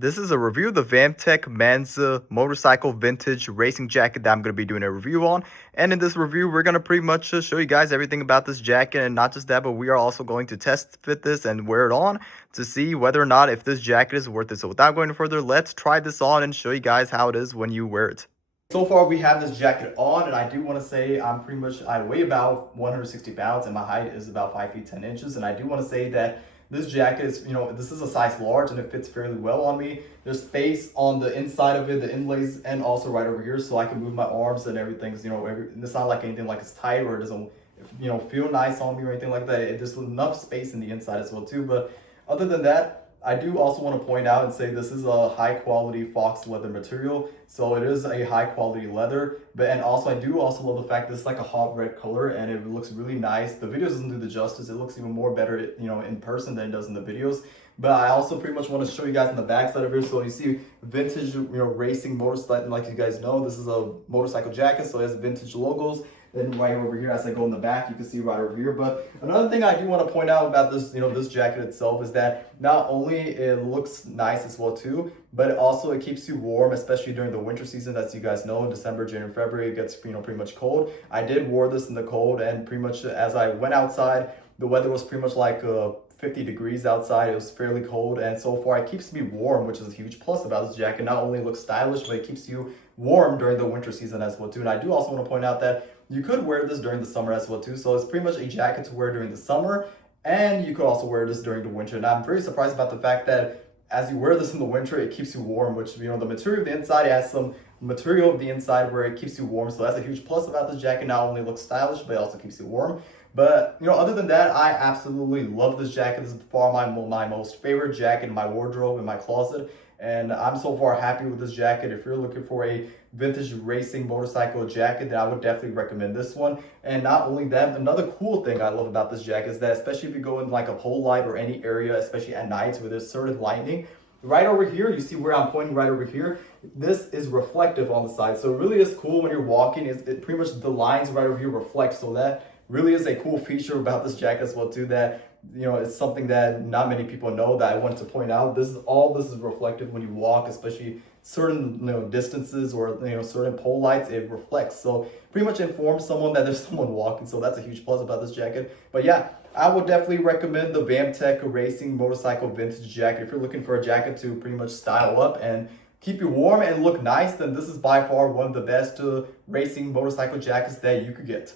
This is a review of the Vamtac men's motorcycle vintage racing jacket that I'm going to be doing a review on. And in this review, we're going to pretty much show you guys everything about this jacket. And not just that, but we are also going to test fit this and wear it on to see whether or not if this jacket is worth it. So without going further, let's try this on and show you guys how it is when you wear it. So far, we have this jacket on, and I do want to say I weigh about 160 pounds, and my height is about 5 feet 10 inches. And I do want to say that this jacket is, this is a size large, and it fits fairly well on me. There's space on the inside of it, the inlays, and also right over here, so I can move my arms and everything's, it's not like anything like it's tight or it doesn't, feel nice on me or anything like that. There's enough space in the inside as well too. But other than that, I do also want to point out and say this is a high quality Faux leather material, so it is a high quality leather. And also I do also love the fact that it's like a hot red color and it looks really nice. The video doesn't do the justice. It looks even more better, in person than it does in the videos. But I also pretty much want to show you guys in the back side of here. So you see vintage, racing motorcycle. Like you guys know, this is a motorcycle jacket, so it has vintage logos. Then right over here, as I go in the back, you can see right over here. But another thing I do want to point out about this, this jacket itself is that not only it looks nice as well too, but also it keeps you warm, especially during the winter season. As you guys know, December, January, February, it gets, pretty much cold. I did wear this in the cold, and pretty much as I went outside, the weather was pretty much like 50 degrees outside. It was fairly cold, and so far it keeps me warm, which is a huge plus about this jacket. Not only looks stylish, but it keeps you warm during the winter season as well too. And I do also want to point out that you could wear this during the summer as well too. So it's pretty much a jacket to wear during the summer, and you could also wear this during the winter. And I'm very surprised about the fact that as you wear this in the winter, it keeps you warm, which, the material of the inside, it has some material of the inside where it keeps you warm. So that's a huge plus about this jacket. Not only looks stylish, but it also keeps you warm. But, other than that, I absolutely love this jacket. This is far my most favorite jacket in my wardrobe, in my closet. And I'm so far happy with this jacket. If you're looking for a vintage racing motorcycle jacket, then I would definitely recommend this one. And not only that, another cool thing I love about this jacket is that, especially if you go in like a pole light or any area, especially at nights where there's certain lightning, right over here, you see where I'm pointing right over here, this is reflective on the side. So it really is cool when you're walking. It pretty much, the lines right over here reflect. So that really is a cool feature about this jacket as well too, that it's something that not many people know that I wanted to point out. This is reflective when you walk, especially certain distances or certain pole lights. It reflects, so pretty much informs someone that there's someone walking. So that's a huge plus about this jacket. But yeah, I would definitely recommend the Vamtac racing motorcycle vintage jacket. If you're looking for a jacket to pretty much style up and keep you warm and look nice, then this is by far one of the best racing motorcycle jackets that you could get.